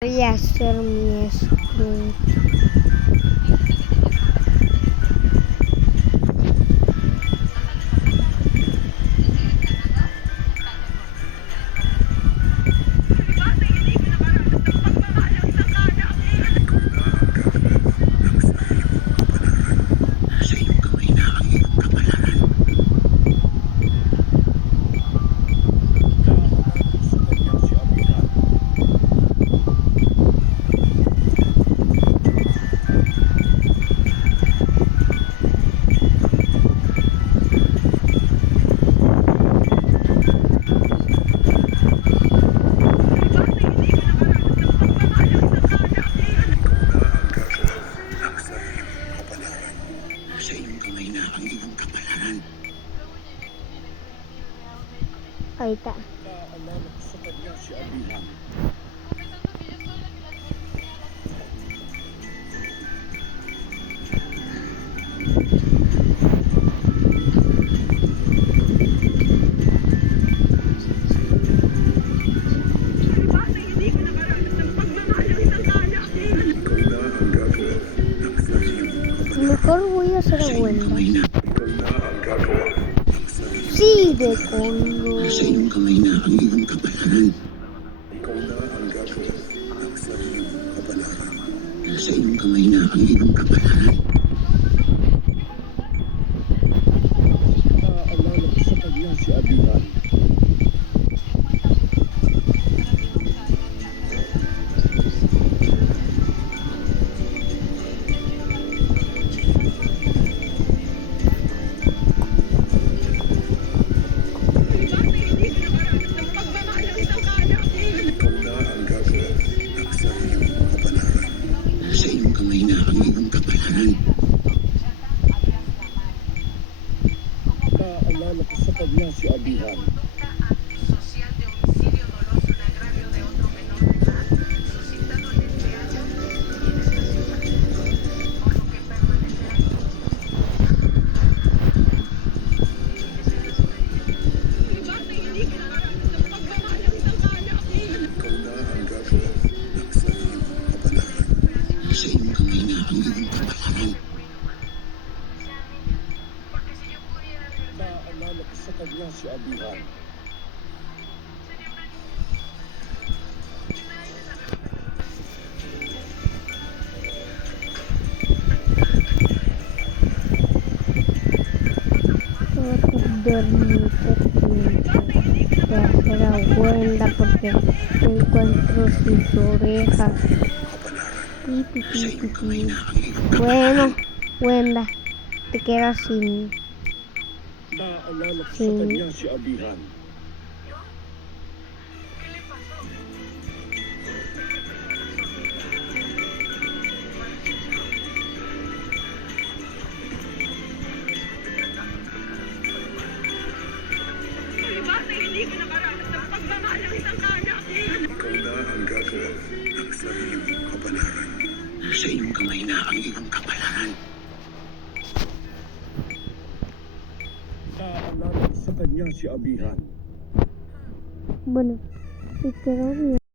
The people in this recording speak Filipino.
Voy a hacer mi screen. Ay, ta. Naalala ko sa kanya si Abihan. Mejor voy a hacer Wenda. Sí, de color. Sa iyong kamay na ang iyong kapalaran. Ikaw na ang gagawa ng sariling kapalaran. Sa iyong kamay na ang iyong kapalaran. Naalala ko sa kanya si Abihan. Naalala ko sa kanya si Abihan. Ikaw na ang gagawa ng sariling kapalaran. Sa iyong kamay na ang iyong kapalaran. Naalala ko sa kanya si Abihan. Dormir voy a hacer a Wenda porque encuentro sus orejas. Pipi, pipi, pipi. Bueno, Wenda, te quedas sin. Naalala ko sa kanya si Abihan. Ikaw na ang gagawa ng sariling kapalaran. Sa iyong kamay na ang iyong kapalaran. Naalala ko sa kanya si Abihan. Bueno, te quedas bien.